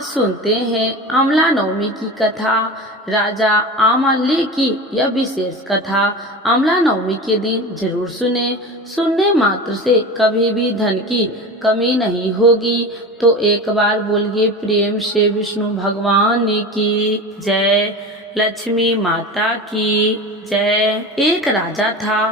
आज सुनते हैं अमला नवमी की कथा। राजा आमल्य की यह विशेष कथा अमला नवमी के दिन जरूर सुने। सुनने मात्र से कभी भी धन की कमी नहीं होगी। तो एक बार बोलिए प्रेम से विष्णु भगवान की जय, लक्ष्मी माता की जय। एक राजा था,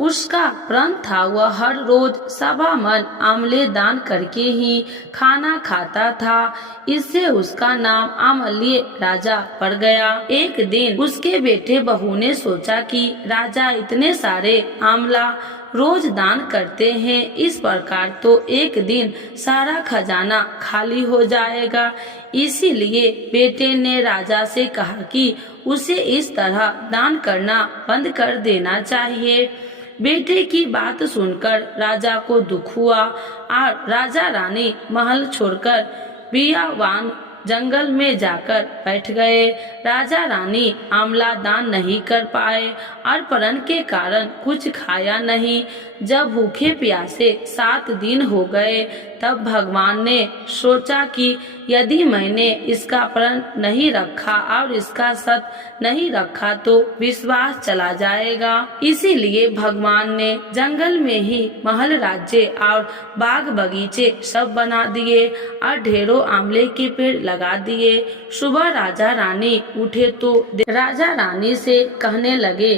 उसका प्रण था वह हर रोज सवा मन आमले दान करके ही खाना खाता था। इससे उसका नाम आमल्य राजा पड़ गया। एक दिन उसके बेटे बहू ने सोचा कि राजा इतने सारे आमला रोज दान करते हैं, इस प्रकार तो एक दिन सारा खजाना खाली हो जाएगा। इसीलिए बेटे ने राजा से कहा कि उसे इस तरह दान करना बंद कर देना चाहिए। बेटे की बात सुनकर राजा को दुख हुआ और राजा रानी महल छोड़कर बियावान जंगल में जाकर बैठ गए। राजा रानी आमला दान नहीं कर पाए और प्रण के कारण कुछ खाया नहीं। जब भूखे प्यासे 7 दिन हो गए तब भगवान ने सोचा कि यदि मैंने इसका प्रण नहीं रखा और इसका सत नहीं रखा तो विश्वास चला जाएगा। इसीलिए भगवान ने जंगल में ही महल राज्य और बाग बगीचे सब बना दिए और ढेरों आमले के पेड़ लगा दिए। सुबह राजा रानी उठे तो राजा रानी से कहने लगे,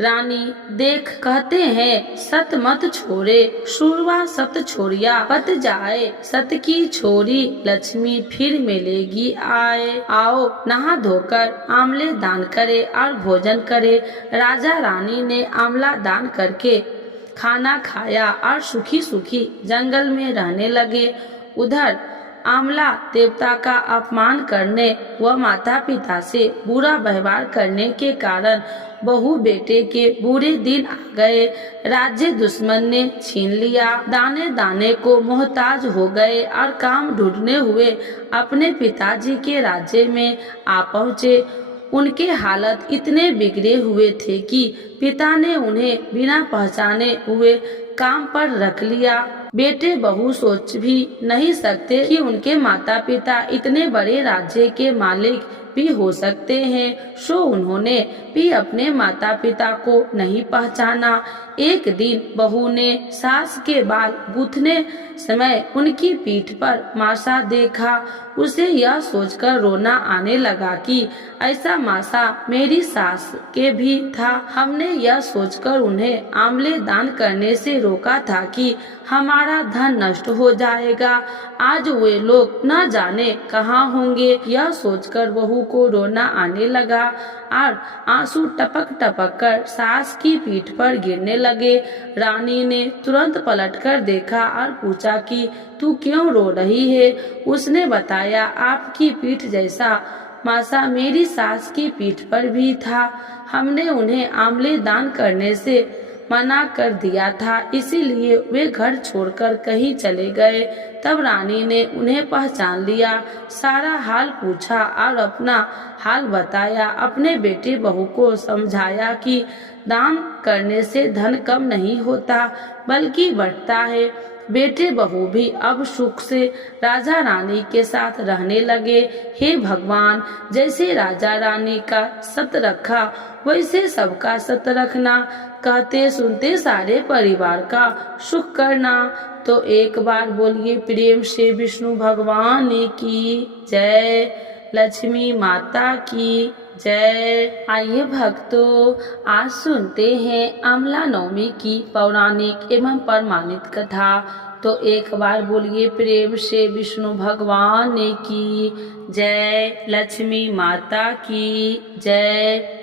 रानी देख, कहते हैं सत मत छोड़े, शुरवा सत छोड़िया पत जाए, सत की छोरी लक्ष्मी फिर मिलेगी आए। आओ नहा धोकर आमले दान करे और भोजन करे। राजा रानी ने आमला दान करके खाना खाया और सुखी सुखी जंगल में रहने लगे। उधर आमला देवता का अपमान करने व माता पिता से बुरा व्यवहार करने के कारण बहू बेटे के बुरे दिन आ गए। राज्य दुश्मन ने छीन लिया। दाने दाने को मोहताज हो गए और काम ढूंढने हुए अपने पिताजी के राज्य में आ पहुँचे। उनके हालत इतने बिगड़े हुए थे कि पिता ने उन्हें बिना पहचाने हुए काम पर रख लिया। बेटे बहू सोच भी नहीं सकते कि उनके माता पिता इतने बड़े राज्य के मालिक भी हो सकते हैं। सो उन्होंने भी अपने माता पिता को नहीं पहचाना। एक दिन बहू ने सास के बाल गूंथने समय उनकी पीठ पर मासा देखा। उसे यह सोचकर रोना आने लगा कि ऐसा मासा मेरी सास के भी था। हमने यह सोचकर उन्हें आमले दान करने से रोका था कि हमारा धन नष्ट हो जाएगा। आज वे लोग न जाने कहाँ होंगे। यह सोचकर बहू को रोना आने लगा और आंसू टपक टपक कर सास की पीठ पर गिरने लगे। रानी ने तुरंत पलटकर देखा और पूछा कि तू क्यों रो रही है। उसने बताया, आपकी पीठ जैसा मासा मेरी सास की पीठ पर भी था। हमने उन्हें आमले दान करने से मना कर दिया था, इसीलिए वे घर छोड़कर कहीं चले गए। तब रानी ने उन्हें पहचान लिया, सारा हाल पूछा और अपना हाल बताया। अपने बेटे बहू को समझाया कि दान करने से धन कम नहीं होता बल्कि बढ़ता है। बेटे बहू भी अब सुख से राजा रानी के साथ रहने लगे। हे भगवान, जैसे राजा रानी का सत रखा वैसे सबका सत रखना, कहते सुनते सारे परिवार का सुख करना। तो एक बार बोलिए प्रेम से विष्णु भगवान की जय, लक्ष्मी माता की जय। आइए भक्तों, आज सुनते हैं अमला नवमी की पौराणिक एवं प्रमाणित कथा। तो एक बार बोलिए प्रेम से विष्णु भगवान की जय, लक्ष्मी माता की जय।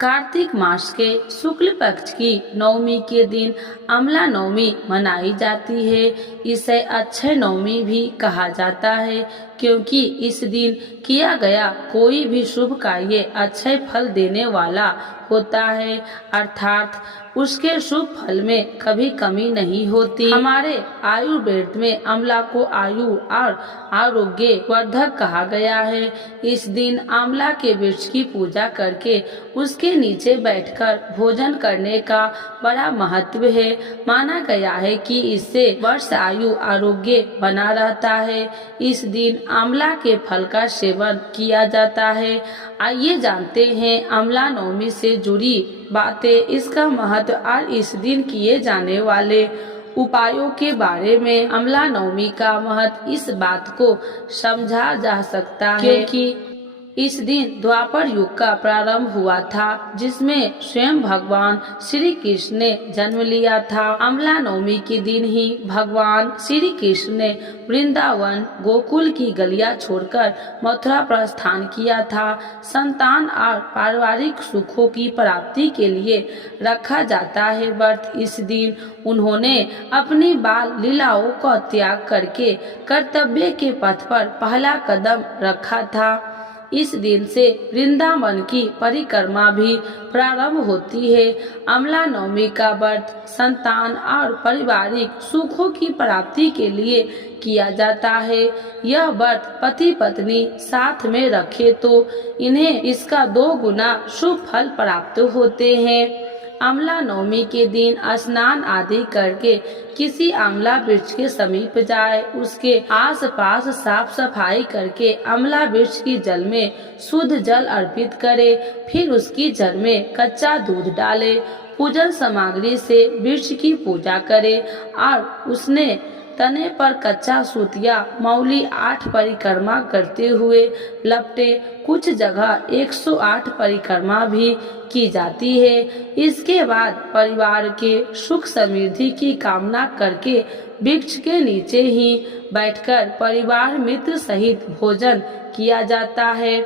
कार्तिक मास के शुक्ल पक्ष की नवमी के दिन अमला नवमी मनाई जाती है। इसे अक्षय नवमी भी कहा जाता है, क्योंकि इस दिन किया गया कोई भी शुभ कार्य अक्षय फल देने वाला होता है, अर्थात उसके शुभ फल में कभी कमी नहीं होती। हमारे आयुर्वेद में अमला को आयु और आरोग्य वर्धक कहा गया है। इस दिन आमला के वृक्ष की पूजा करके उसके नीचे बैठकर भोजन करने का बड़ा महत्व है। माना गया है कि इससे वर्ष आयु आरोग्य बना रहता है। इस दिन आंवला के फल का सेवन किया जाता है। आइए जानते हैं आंवला नवमी से जुड़ी बातें, इसका महत्व और इस दिन किए जाने वाले उपायों के बारे में। आंवला नवमी का महत्व इस बात को समझा जा सकता है क्योंकि इस दिन द्वापर युग का प्रारंभ हुआ था, जिसमें स्वयं भगवान श्री कृष्ण ने जन्म लिया था। आंवला नवमी के दिन ही भगवान श्री कृष्ण ने वृंदावन गोकुल की गलियां छोड़कर मथुरा प्रस्थान किया था। संतान और पारिवारिक सुखों की प्राप्ति के लिए रखा जाता है व्रत। इस दिन उन्होंने अपनी बाल लीलाओं का त्याग करके कर्तव्य के पथ पर पहला कदम रखा था। इस दिन से वृंदावन की परिक्रमा भी प्रारंभ होती है। आंवला नवमी का व्रत संतान और पारिवारिक सुखों की प्राप्ति के लिए किया जाता है। यह व्रत पति पत्नी साथ में रखे तो इन्हें इसका 2 गुना शुभ फल प्राप्त होते हैं। आंवला नवमी के दिन स्नान आदि करके किसी आंवला वृक्ष के समीप जाए, उसके आसपास साफ सफाई करके आंवला वृक्ष की जल में शुद्ध जल अर्पित करे, फिर उसकी जल में कच्चा दूध डाले, पूजन सामग्री से वृक्ष की पूजा करे और उसने तने पर कच्चा सूतिया मौली 8 परिक्रमा करते हुए लपटे। कुछ जगह 108 परिक्रमा भी की जाती है। इसके बाद परिवार के सुख समृद्धि की कामना करके वृक्ष के नीचे ही बैठकर परिवार मित्र सहित भोजन किया जाता है।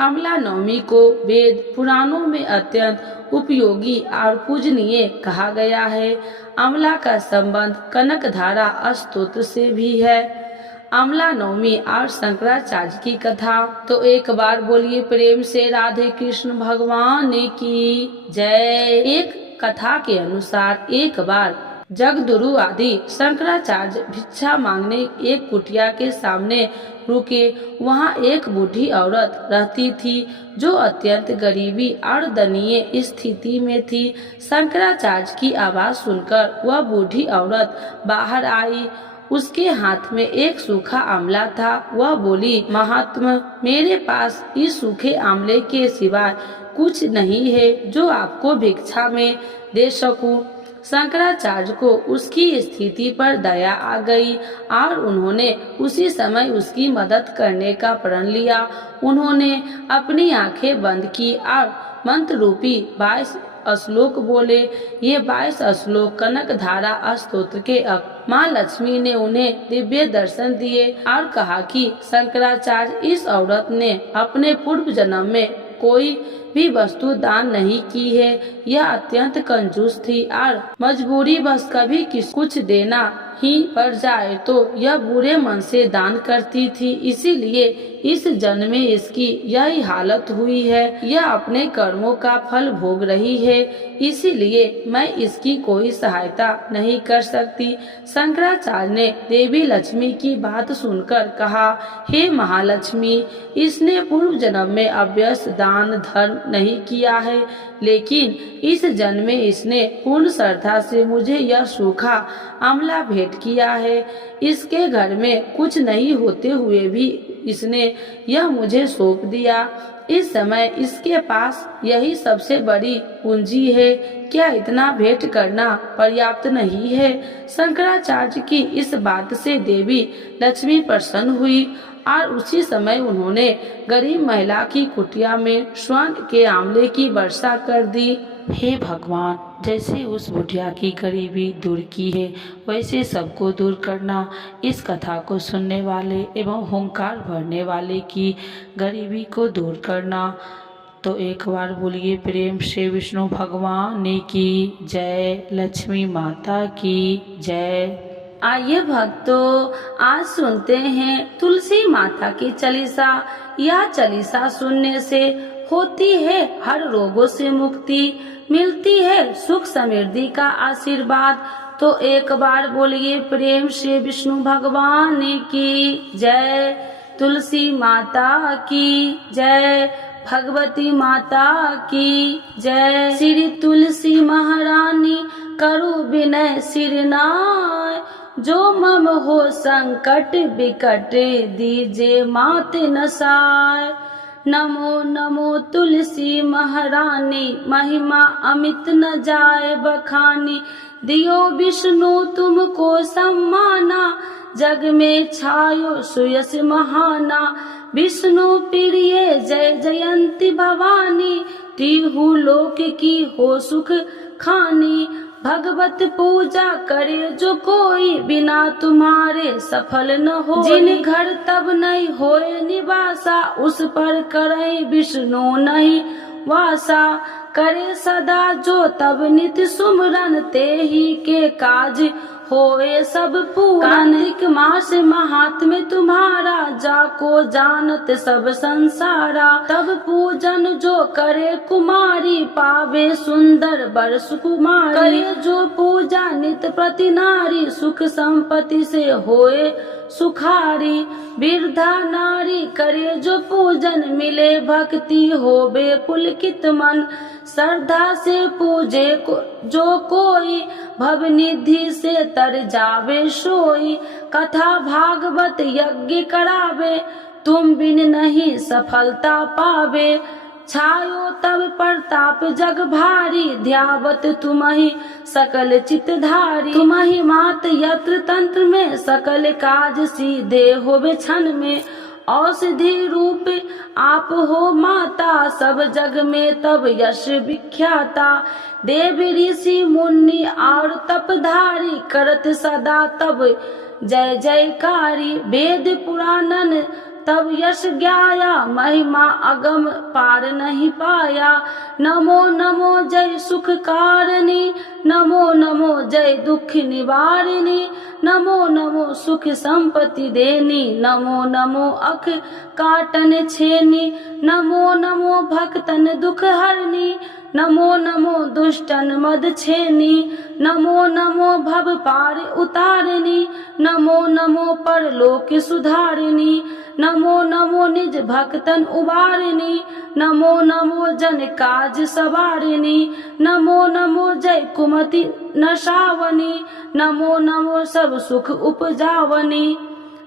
आंवला नवमी को वेद पुराणों में अत्यंत उपयोगी और पूजनीय कहा गया है। आंवला का संबंध कनकधारा स्तोत्र से भी है। आंवला नवमी और शंकराचार्य की कथा। तो एक बार बोलिए प्रेम से राधे कृष्ण भगवान की जय। एक कथा के अनुसार एक बार जगदुरु आदि शंकराचार्य भिक्षा मांगने एक कुटिया के सामने रुके। वहाँ एक बूढ़ी औरत रहती थी जो अत्यंत गरीबी और दयनीय स्थिति में थी। शंकराचार्य की आवाज सुनकर वह बूढ़ी औरत बाहर आई। उसके हाथ में एक सूखा आंवला था। वह बोली, महात्मा, मेरे पास इस सूखे आंवले के सिवाय कुछ नहीं है जो आपको भिक्षा में दे सकूं। शंकराचार्य को उसकी स्थिति पर दया आ गई और उन्होंने उसी समय उसकी मदद करने का प्रण लिया। उन्होंने अपनी आंखें बंद की और मंत्र रूपी 22 श्लोक बोले। ये 22 श्लोक कनकधारा स्तोत्र के माँ लक्ष्मी ने उन्हें दिव्य दर्शन दिए और कहा कि शंकराचार्य, इस औरत ने अपने पूर्व जन्म में कोई भी वस्तु दान नहीं की है। यह अत्यंत कंजूस थी और मजबूरी बस कभी कुछ देना ही पड़ जाए तो यह बुरे मन से दान करती थी। इसीलिए इस जन्म में इसकी यही हालत हुई है। यह अपने कर्मों का फल भोग रही है, इसीलिए मैं इसकी कोई सहायता नहीं कर सकती। शंकराचार्य ने देवी लक्ष्मी की बात सुनकर कहा, हे महालक्ष्मी, इसने पूर्व जन्म में अभ्यस्त दान धर्म नहीं किया है, लेकिन इस जन्म में इसने पूर्ण श्रद्धा से मुझे यह सूखा आंवला भेंट किया है। इसके घर में कुछ नहीं होते हुए भी इसने यह मुझे सौंप दिया। इस समय इसके पास यही सबसे बड़ी पूंजी है। क्या इतना भेंट करना पर्याप्त नहीं है? शंकराचार्य की इस बात से देवी लक्ष्मी प्रसन्न हुई और उसी समय उन्होंने गरीब महिला की कुटिया में स्वर्ण के आंवले की वर्षा कर दी। हे भगवान, जैसे उस बुढ़िया की गरीबी दूर की है, वैसे सबको दूर करना। इस कथा को सुनने वाले एवं हुंकार भरने वाले की गरीबी को दूर करना। तो एक बार बोलिए प्रेम से विष्णु भगवान की जय, लक्ष्मी माता की जय। आइए भक्तों, आज सुनते हैं तुलसी माता की चालीसा। यह चालीसा सुनने से होती है हर रोगों से मुक्ति, मिलती है सुख समृद्धि का आशीर्वाद। तो एक बार बोलिए प्रेम से विष्णु भगवान की जय, तुलसी माता की जय, भगवती माता की जय। श्री तुलसी महारानी करू विनय सिरनाय, जो मम हो संकट बिकट दीजे मात नसाय। नमो नमो तुलसी महारानी महिमा अमित न जाए बखानी। दियो विष्णु तुमको सम्माना जग में छायो सुयस महाना। विष्णु प्रिय जय जयंती भवानी तिहु लोक की हो सुख खानी। भगवत पूजा करे जो कोई बिना तुम्हारे सफल न हो। जिन घर तब नहीं होए निवासा उस पर करे विष्णु नहीं वासा। करे सदा जो तब नित सुमरन ते ही के काज होए सब पूरन। कार्तिक मास महात्म्य तुम्हारा जाको जानत सब संसारा। तब पूजन जो करे कुमारी पावे सुंदर बर सुकुमारी। करे जो पूजा नित प्रति नारी सुख संपत्ति से होए सुखारी। वृद्धा नारी करे जो पूजन मिले भक्ति होवे पुलकित मन। श्रद्धा से पूजे जो कोई भव निधि से तर जावे सोई। कथा भागवत यज्ञ करावे तुम बिन नहीं सफलता पावे। छायो तब प्रताप जग भारी ध्यावत तुम्हि सकल चितधारी। तुम्हि मात यत्र तंत्र में सकल काज सीधे होवे क्षण में। औषधि रूप आप हो माता सब जग में तब यश विख्याता। देव ऋषि मुनि और तपधारी करत सदा तब जय जयकारी। वेद पुराणन तब यश ज्ञाया महिमा अगम पार नहीं पाया। नमो नमो जय सुख कारिणी नमो नमो जय दुख निवारिणी। नमो नमो सुख संपत्ति देनी नमो नमो अख काटन छेनी। नमो नमो भक्तन दुख हरनी नमो नमो दुष्टन मद छेनी। नमो नमो भव पार उतारिणी नमो नमो परलोक सुधारिणी। नमो नमो निज भक्तन उबारिणी नमो नमो जन काज सवारिणी। नमो नमो जय कुमति नशावनी नमो नमो सब सुख उपजावनी।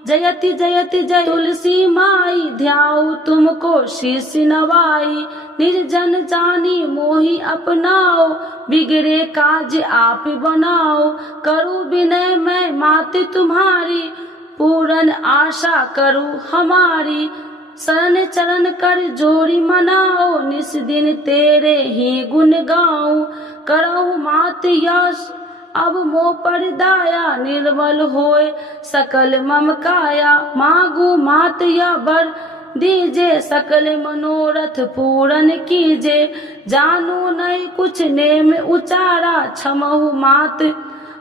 जयति जयति जय तुलसी माई ध्याऊ तुमको शीश नवाई। निर्जन जानी मोहि अपनाओ बिगड़े काज आप बनाओ। करूँ विनय मैं मात तुम्हारी पूरन आशा करूँ हमारी। शरण चरण कर जोड़ी मनाओ निस दिन तेरे ही गुण गाऊं। करहु मात यश अब मोह पर दाया निर्मल होए सकल मम काया। मांगू मात या बर दीजे सकल मनोरथ पूरन कीजे। जानू नहीं कुछ नेम उचारा क्षमहु मात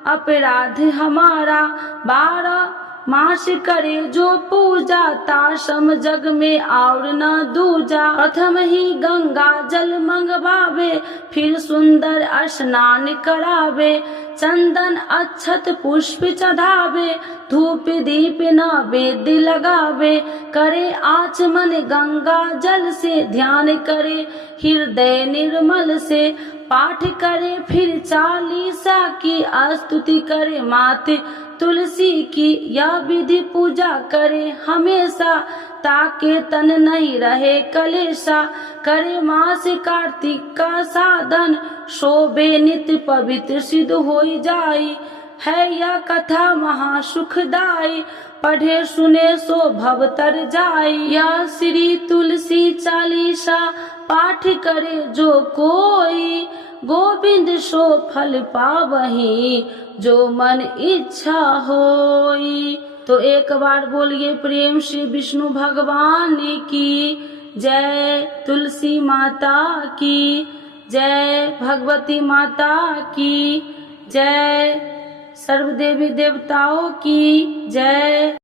अपराध हमारा। 12 मास करे जो पूजा ताशम जग में और न दूजा। प्रथम ही गंगा जल मंगवावे फिर सुंदर स्नान करावे। चंदन अक्षत पुष्प चढ़ावे धूप दीप नैवेद्य लगावे। करे आचमन गंगा जल से ध्यान करे हृदय निर्मल से। पाठ करे फिर 40 की स्तुति करे मात तुलसी की। यह विधि पूजा करे हमेशा ताके तन नहीं रहे कलेशा। करे मास कार्तिक का साधन शोभे नित्य पवित्र सिद्ध होई जाई। है यह कथा महासुखदाई पढ़े सुने सो भव तर जाई। यह श्री तुलसी चालीसा पाठ करे जो कोई। गोविंद सो फल पावही जो मन इच्छा होई। तो एक बार बोलिए प्रेम श्री विष्णु भगवान की जय। तुलसी माता की जय। भगवती माता की जय। सर्वदेवी देवताओं की जय।